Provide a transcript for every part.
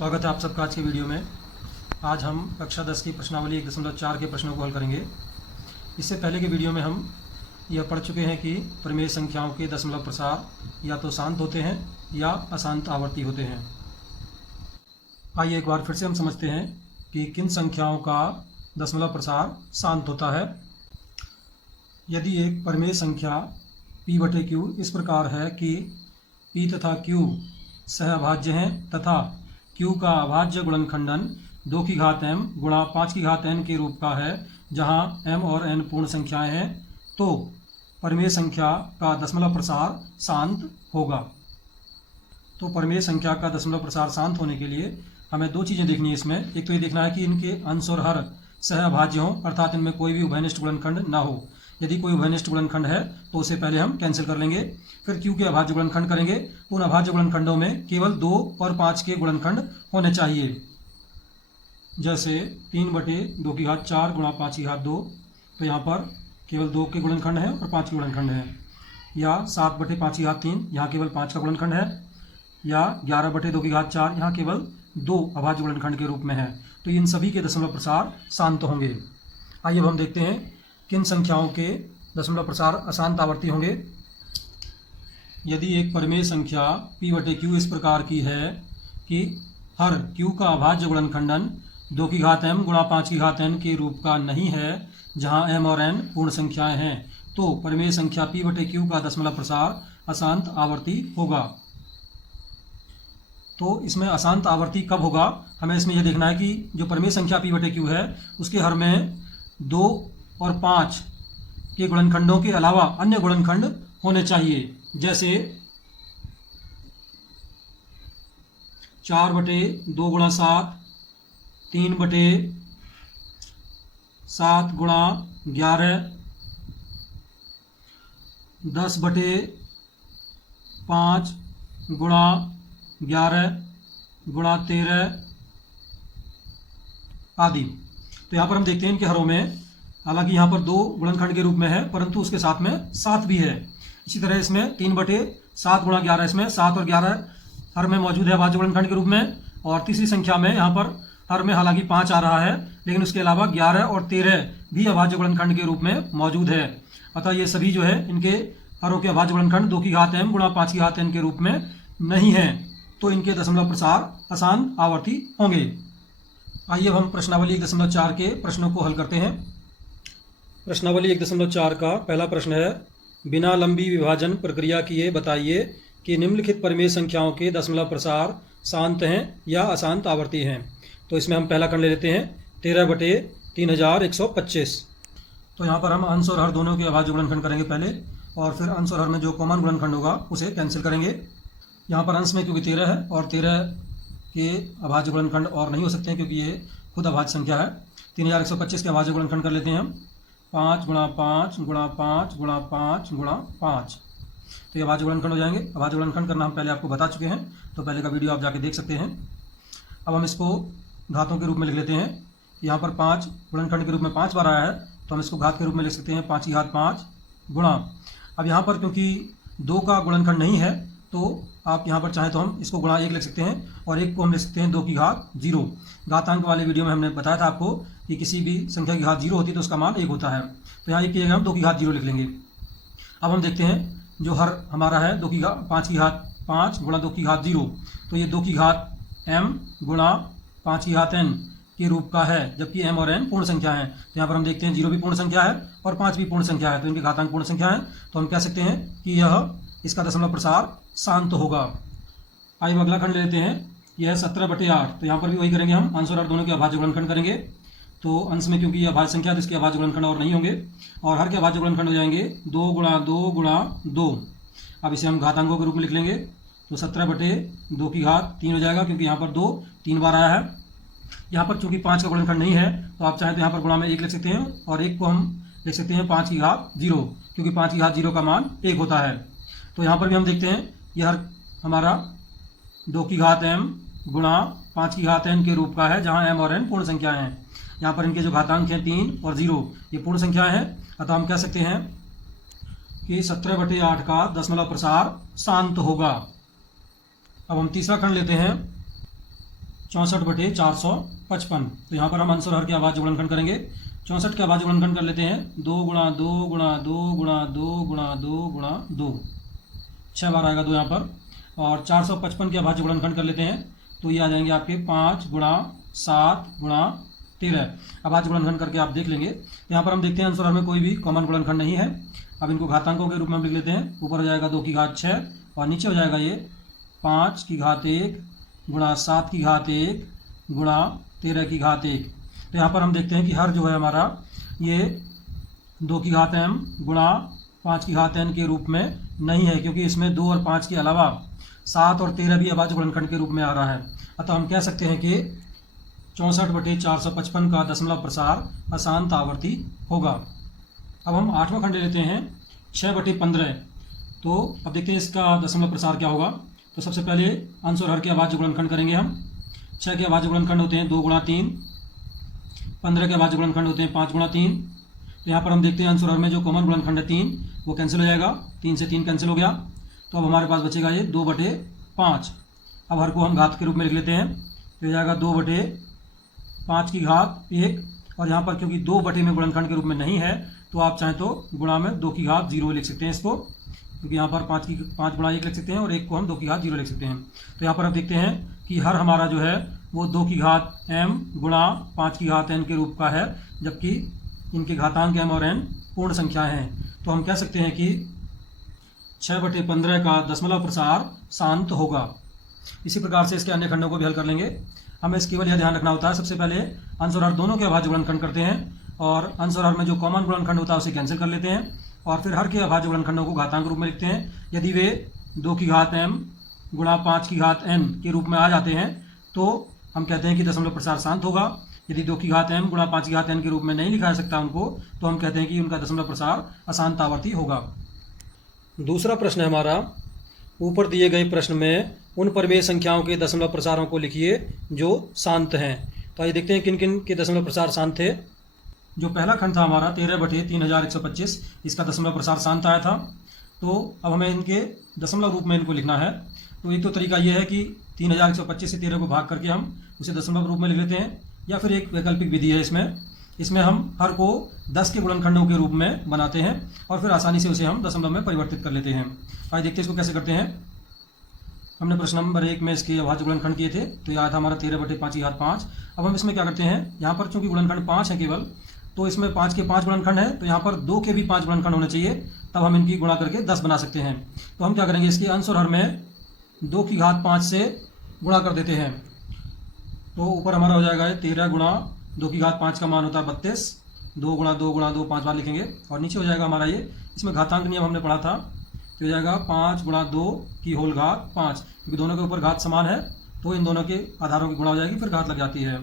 स्वागत है आप सबका आज की वीडियो में। आज हम कक्षा 10 की प्रश्नावली 1.4 के प्रश्नों को हल करेंगे। इससे पहले के वीडियो में हम यह पढ़ चुके हैं कि परिमेय संख्याओं के दशमलव प्रसार या तो शांत होते हैं या अशांत आवर्ती होते हैं। आइए एक बार फिर से हम समझते हैं कि किन संख्याओं का दशमलव प्रसार शांत होता है। यदि एक परिमेय संख्या p/q इस प्रकार है कि p तथा q सहअभाज्य हैं तथा q का अभाज्य गुणनखंडन 2 की घात m गुणा 5 की घात n के रूप का है, जहां m और n पूर्ण संख्याएं हैं, तो परिमेय संख्या का दशमलव प्रसार शांत होगा। तो परिमेय संख्या का दशमलव प्रसार शांत होने के लिए हमें दो चीज़ें देखनी है इसमें। एक तो ये देखना है कि इनके अंश और हर सहअभाज्य हों, अर्थात इनमें कोई भी उभयनिष्ठ गुणनखंड ना हो। यदि कोई उभयनिष्ठ गुणनखंड है तो उसे पहले हम कैंसिल कर लेंगे, फिर q के अभाज्य गुणनखंड करेंगे। उन अभाज्य गुणनखंडों में केवल 2 और 5 के गुणनखंड होने चाहिए, जैसे 3/2 की घात 4 गुणा 5 की घात 2, तो यहाँ पर केवल 2 के गुणनखंड हैं और 5 के गुणनखंड हैं। या 7/5 की घात 3, यहाँ केवल 5 का गुणनखंड है। या 11/2 की घात 4, यहाँ केवल 2 अभाज्य गुणनखंड के रूप में है। तो इन सभी के दशमलव प्रसार शांत होंगे। आइए अब हम देखते हैं किन संख्याओं के दशमलव प्रसार अशांत आवर्ती होंगे। यदि एक परिमेय संख्या p/q इस प्रकार की है कि हर q का अभाज्य गुणनखंडन 2 की घात m गुणा 5 की घात n के रूप का नहीं है, जहां m और n पूर्ण संख्याएं हैं, तो परिमेय संख्या p/q का दशमलव प्रसार अशांत आवर्ती होगा। तो इसमें अशांत आवर्ती कब होगा, हमें इसमें यह देखना है कि जो परिमेय संख्या p/q है उसके हर में 2 और 5 के गुणनखंडों के अलावा अन्य गुणनखंड होने चाहिए, जैसे 4/2 गुणा 7, 3/7 गुणा 11, 10/5 गुणा 11 गुणा 13 आदि। तो यहाँ पर हम देखते हैं इनके हरों में, हालांकि यहाँ पर 2 गुणनखंड के रूप में है, परंतु उसके साथ में 7 भी है। इसी तरह इसमें 3/7 गुणा 11, इसमें 7 और 11 हर में मौजूद है अभाज्य गुणनखंड के रूप में। और तीसरी संख्या में यहाँ पर हर में हालांकि 5 आ रहा है, लेकिन उसके अलावा 11 और 13 भी अभाज्य गुणनखंड के रूप में मौजूद है। अतः ये सभी जो है इनके हरों के अभाज्य गुणनखंड 2 की घात m गुणा 5 की घात n के रूप में नहीं है, तो इनके दशमलव प्रसार अशांत आवर्ती होंगे। आइए अब हम प्रश्नावली 1.4 के प्रश्नों को हल करते हैं। प्रश्नावली 1.4 का पहला प्रश्न है, बिना लंबी विभाजन प्रक्रिया किए बताइए कि निम्नलिखित परिमेय संख्याओं के दशमलव प्रसार शांत हैं या अशांत आवर्ती हैं। तो इसमें हम पहला खंड ले लेते हैं 13/3125। तो यहाँ पर हम अंश और हर दोनों के अभाज्य गुणनखंड करेंगे पहले, और फिर अंश और हर में जो कॉमन गुणनखंड होगा उसे कैंसिल करेंगे। यहाँ पर अंश में क्योंकि 13 है और 13 के अभाज्य गुणनखंड और नहीं हो सकते हैं क्योंकि ये खुद अभाज्य संख्या है। 3125 के अभाज्य गुणनखंड कर लेते हैं हम 5 गुणा 5 गुणा 5 गुणा 5 गुणा 5। तो ये अभाज्य गुणनखंड हो जाएंगे। अभाज्य गुणनखंड करना हम पहले आपको बता चुके हैं, तो पहले का वीडियो आप जाके देख सकते हैं। अब हम इसको घातों के रूप में लिख लेते हैं। यहाँ पर 5 गुणनखंड के रूप में 5 बार आया है, तो हम इसको घात के रूप में लिख सकते हैं 5 की घात 5 गुणा। अब यहाँ पर क्योंकि 2 का गुणनखंड नहीं है, तो आप यहाँ पर चाहें तो हम इसको गुणा 1 लिख सकते हैं, और 1 को हम लिख सकते हैं 2 की घात 0। घातांक वाले वीडियो में हमने बताया था आपको कि किसी भी संख्या की घात 0 होती है तो उसका मान 1 होता है। तो यहाँ 1 की जगह हम 2 की घात 0 लिख लेंगे। अब हम देखते हैं जो हर हमारा है 5 की घात 5 गुणा 2 की घात 0, तो ये 2 की घात m गुणा 5 की घात n के रूप का है, जबकि m और n पूर्ण संख्या है। तो यहाँ पर हम देखते हैं 0 भी पूर्ण संख्या है और 5 भी पूर्ण संख्या है, तो इनके घातांक पूर्ण संख्या है। तो हम कह सकते हैं कि यह इसका दशमलव प्रसार शांत होगा। आइए अगला खंड ले लेते हैं, यह 17/8। तो यहाँ पर भी वही करेंगे, हम अंश और हर दोनों के अभाज्य गुणनखंड करेंगे। तो अंश में क्योंकि यह अभाज्य संख्या है तो इसके अभाज्य गुणनखंड और नहीं होंगे, और हर के अभाज्य गुणनखंड हो जाएंगे 2 गुणा 2 गुणा 2। अब इसे हम घातांकों के रूप में लिख लेंगे, तो 17/2 की घात 3 हो जाएगा, क्योंकि यहाँ पर 2 3 बार आया है। यहाँ पर चूंकि 5 का गुणनखंड नहीं है, तो आप चाहें तो यहाँ पर गुणा में 1 लिख सकते हैं, और 1 को हम लिख सकते हैं 5 की घात 0, क्योंकि 5 की घात 0 का मान 1 होता है। तो यहाँ पर भी हम देखते हैं यह हमारा 2 की घात m गुणा 5 की घात n के रूप का है, जहाँ m और n पूर्ण संख्याएं हैं। यहाँ पर इनके जो घातांक हैं 3 और 0 ये पूर्ण संख्याएं हैं, अतः हम कह सकते हैं कि 17/8 का दशमलव प्रसार शांत होगा। अब हम तीसरा खंड लेते हैं 64/455। तो यहाँ पर हम अंश और हर के अभाज्य गुणनखंड करेंगे। 64 के अभाज्य गुणनखंड कर लेते हैं। 2 गुणा 2 गुणा 2 गुणा 2 गुणा 2 गुणा 2, 6 बार आएगा 2 यहाँ पर। और 455 के अभाज्य गुणनखंड कर लेते हैं। तो ये आ जाएंगे आपके 5 गुणा 7 गुणा 13। अभाज्य गुणनखंड करके आप देख लेंगे। यहाँ पर हम देखते हैं अंश और हर में कोई भी कॉमन गुणनखंड नहीं है। अब इनको घातांकों के रूप में हम लिख लेते हैं। ऊपर हो जाएगा 2 की घात 6 और नीचे हो जाएगा ये 5 की घात 1 गुणा 7 की घात 1 गुणा 13 की घात 1। तो यहाँ पर हम देखते हैं कि हर जो है हमारा ये 2 की घात m गुणा 5 की घात n के रूप में नहीं है, क्योंकि इसमें 2 और 5 के अलावा 7 और 13 भी अभाज्य गुणनखंड के रूप में आ रहा है। अतः हम कह सकते हैं कि 64/455 का दशमलव प्रसार अशांत आवर्ती होगा। अब हम 8वां खंड ले लेते हैं, 6/15। तो अब देखते हैं इसका दशमलव प्रसार क्या होगा। तो सबसे पहले अंश और हर के अभाज्य गुणनखंड करेंगे हम। 6 के अभाज्य गुणनखंड होते हैं 2 गुणा 3। 15 के अभाज्य गुणनखंड होते हैं 5 गुणा 3। तो यहाँ पर हम देखते हैं अंश और हर में जो कॉमन गुणनखंड है 3, वो कैंसिल हो जाएगा। 3 से 3 कैंसिल हो गया। तो अब हमारे पास बचेगा ये 2/5। अब हर को हम घात के रूप में लिख लेते हैं। तो हो जाएगा 2/5 की घात 1। और यहाँ पर क्योंकि 2 में गुणनखंड के रूप में नहीं है, तो आप चाहें तो गुणा में 2 की घात 0 लिख सकते हैं इसको, क्योंकि यहाँ पर 5 गुणा 1 लिख सकते हैं और 1 को हम 2 की घात 0 लिख सकते हैं। तो यहाँ पर आप देखते हैं कि हर हमारा जो है वो 2 की घात m गुणा 5 की घात n के रूप का है, जबकि इनके घातांक m और n पूर्ण संख्याएं हैं। तो हम कह सकते हैं कि 6/15 का दशमलव प्रसार शांत होगा। इसी प्रकार से इसके अन्य खंडों को भी हल कर लेंगे। हमें इस केवल यह ध्यान रखना होता है, सबसे पहले अंश और हर दोनों के अभाज्य गुणनखंड करते हैं और अंश और हर में जो कॉमन गुणनखंड होता है उसे कैंसिल कर लेते हैं और फिर हर के अभाज्य गुणनखंडों को घातांक रूप में लिखते हैं। यदि वे 2 की घात m गुणा 5 की घात n के रूप में आ जाते हैं तो हम कहते हैं कि दशमलव प्रसार शांत होगा। यदि 2 की घात m गुणा 5 की घात n के रूप में नहीं लिखा जा सकता उनको, तो हम कहते हैं कि उनका दशमलव प्रसार अशांत आवर्ती होगा। दूसरा प्रश्न है हमारा, ऊपर दिए गए प्रश्न में उन परिमेय संख्याओं के दशमलव प्रसारों को लिखिए जो शांत हैं। तो आइए देखते हैं किन किन के दशमलव प्रसार शांत थे। जो पहला खंड था हमारा 13/3125, इसका दशमलव प्रसार शांत आया था। तो अब हमें इनके दशमलव रूप में इनको लिखना है। तो एक तो तरीका यह है कि 3125 से 13 को भाग करके हम उसे दशमलव रूप में लिख लेते हैं, या फिर एक वैकल्पिक विधि है इसमें हम हर को 10 के गुणनखंडों के रूप में बनाते हैं और फिर आसानी से उसे हम दशमलव में परिवर्तित कर लेते हैं। आइए देखते हैं इसको कैसे करते हैं। हमने प्रश्न नंबर 1 में इसके अभाज्य गुणनखंड किए थे, तो यह आया था हमारा 13/5 की घात 5। अब हम इसमें क्या करते हैं, यहाँ पर चूंकि गुणनखंड 5 है केवल, तो इसमें 5 के 5 गुणनखंड है, तो यहाँ पर 2 के भी 5 गुणनखंड होने चाहिए, तब हम इनकी गुणा करके 10 बना सकते हैं। तो हम क्या करेंगे, इसके अंश और हर में 2 की घात 5 से गुणा कर देते हैं। तो ऊपर हमारा हो जाएगा 13 गुणा 2 की घात 5 का मान होता है 32। 2 गुणा 2 गुणा 2 5 बार लिखेंगे और नीचे हो जाएगा हमारा ये, इसमें घातांक नियम हमने पढ़ा था, तो हो जाएगा 5 गुणा 2 की होल घात 5, क्योंकि दोनों के ऊपर घात समान है तो इन दोनों के आधारों की गुणा हो जाएगी, फिर घात लग जाती है।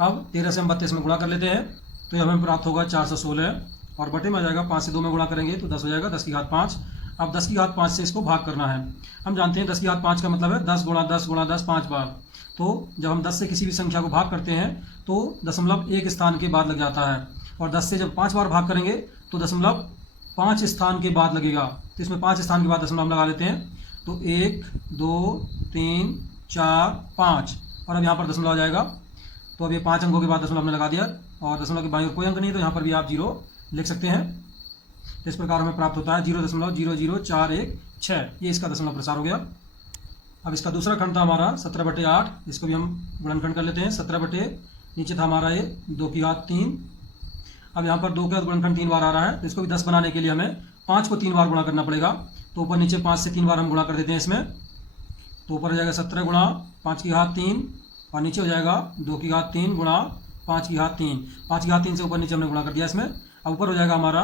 अब 13 से हम 32 में गुणा कर लेते हैं, तो ये हमें प्राप्त होगा 416 और बटे में आ जाएगा 5 से 2 में गुणा करेंगे तो 10 हो जाएगा 10 की घात 5। अब 10 की घात 5 से इसको भाग करना है। हम जानते हैं 10 की घात 5 का मतलब है 10 गुणा 10 गुणा 10 5 बार। तो जब हम 10 से किसी भी संख्या को भाग करते हैं तो दशमलव एक स्थान के बाद लग जाता है, और 10 से जब 5 बार भाग करेंगे तो दशमलव 5 स्थान के बाद लगेगा। तो इसमें 5 स्थान के बाद दशमलव हम लगा लेते हैं, तो 1 2 3 4 5 और अब यहाँ पर दशमलव आ जाएगा। तो अब ये 5 अंकों के बाद दशमलव हमने लगा दिया और दशमलव के बाईं ओर कोई अंक नहीं, तो यहाँ पर भी आप 0 लिख सकते हैं। इस प्रकार हमें प्राप्त होता है 0.00416, ये इसका दशमलव प्रसार हो गया। अब इसका दूसरा खंड था हमारा 17/8, इसको भी हम गुणनखंड कर लेते हैं। 17 बटे नीचे था हमारा ये 2 की घात 3। अब यहाँ पर 2 का गुणनखंड 3 बार आ रहा है, तो इसको भी 10 बनाने के लिए हमें 5 को 3 बार गुणा करना पड़ेगा। तो ऊपर नीचे 5 से 3 बार हम गुणा कर देते हैं इसमें, तो ऊपर हो जाएगा 17 गुणा 5 की घात 3 और नीचे हो जाएगा 2 की घात 3 गुणा 5 की घात 3। 5 की घात 3 से ऊपर नीचे हमने गुणा कर दिया इसमें। अब ऊपर हो जाएगा हमारा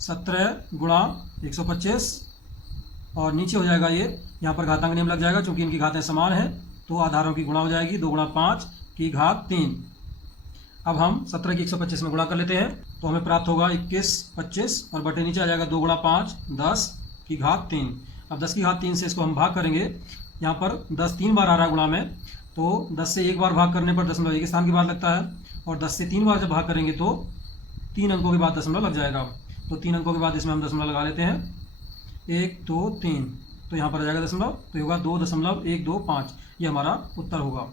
17 गुणा 125 और नीचे हो जाएगा ये, यहाँ पर घातांक नियम लग जाएगा, चूंकि इनकी घातें समान है तो आधारों की गुणा हो जाएगी 2 गुणा 5 की घात 3। अब हम 17 की 125 में गुणा कर लेते हैं, तो हमें प्राप्त होगा 21 25 और बटे नीचे आ जाएगा 2 गुणा 5 10 की घात 3। अब 10 की घात 3 से इसको हम भाग करेंगे, यहाँ पर 10 3 बार आ रहा है गुणा में, तो 10 से एक बार भाग करने पर दशमलव एक स्थान के बाद लगता है, और 10 से 3 बार जब भाग करेंगे तो 3 अंकों के बाद दशमलव लग जाएगा। तो 3 अंकों के बाद इसमें हम दशमलव लगा लेते हैं, 1 2 3, तो यहाँ पर आ जाएगा दशमलव, तो होगा 2.125, ये हमारा उत्तर होगा।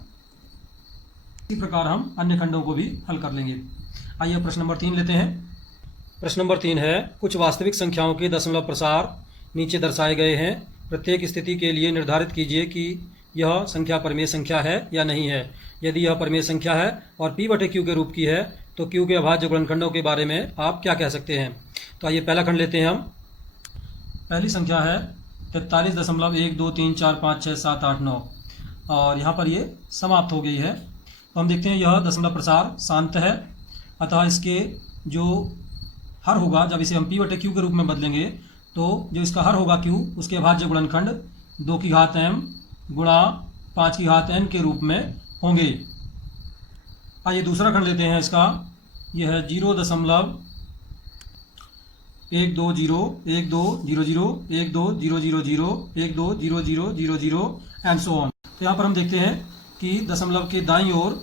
इसी प्रकार हम अन्य खंडों को भी हल कर लेंगे। आइए प्रश्न नंबर 3 लेते हैं। प्रश्न नंबर 3 है, कुछ वास्तविक संख्याओं के दशमलव प्रसार नीचे दर्शाए गए हैं। प्रत्येक स्थिति के लिए निर्धारित कीजिए कि यह संख्या परिमेय संख्या है या नहीं है। यदि यह परिमेय संख्या है और p/q के रूप की है तो q के अभाज्य गुणनखंडों के बारे में आप क्या कह सकते हैं। तो आइए पहला खंड लेते हैं हम। पहली संख्या है 43.123456789 और यहाँ पर ये समाप्त हो गई है। तो हम देखते हैं यह दशमलव प्रसार शांत है, अतः इसके जो हर होगा, जब इसे हम p/q के रूप में बदलेंगे तो जो इसका हर होगा q, उसके अभाज्य गुणनखंड 2m गुणा 5n के रूप में होंगे। आइए दूसरा खंड लेते हैं इसका। यह है 0.120120012000000 एंड सो ऑन। तो यहाँ पर हम देखते हैं कि दशमलव के दाईं ओर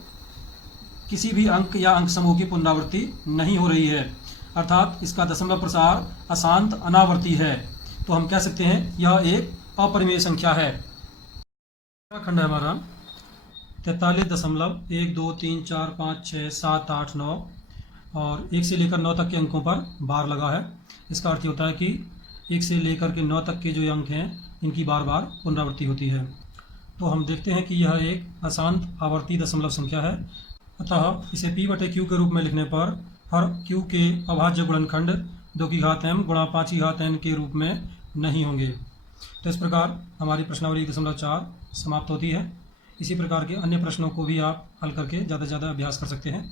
किसी भी अंक या अंक समूह की पुनरावृत्ति नहीं हो रही है, अर्थात इसका दशमलव प्रसार अशांत अनावर्ती है। तो हम कह सकते हैं यह एक अपरिमेय संख्या है। अगला खंड है हमारा 43.123456789 और 1 से लेकर 9 तक के अंकों पर बार लगा है। इसका अर्थ होता है कि 1 से लेकर के 9 तक के जो अंक हैं इनकी बार बार पुनरावृत्ति होती है। तो हम देखते हैं कि यह एक अशांत आवर्ती दशमलव संख्या है, अतः इसे p/q के रूप में लिखने पर हर q के अभाज्य गुणनखंड 2m गुणा 5n के रूप में नहीं होंगे। तो इस प्रकार हमारी प्रश्नावली 1.4 समाप्त होती है। इसी प्रकार के अन्य प्रश्नों को भी आप हल करके ज़्यादा से ज़्यादा अभ्यास कर सकते हैं।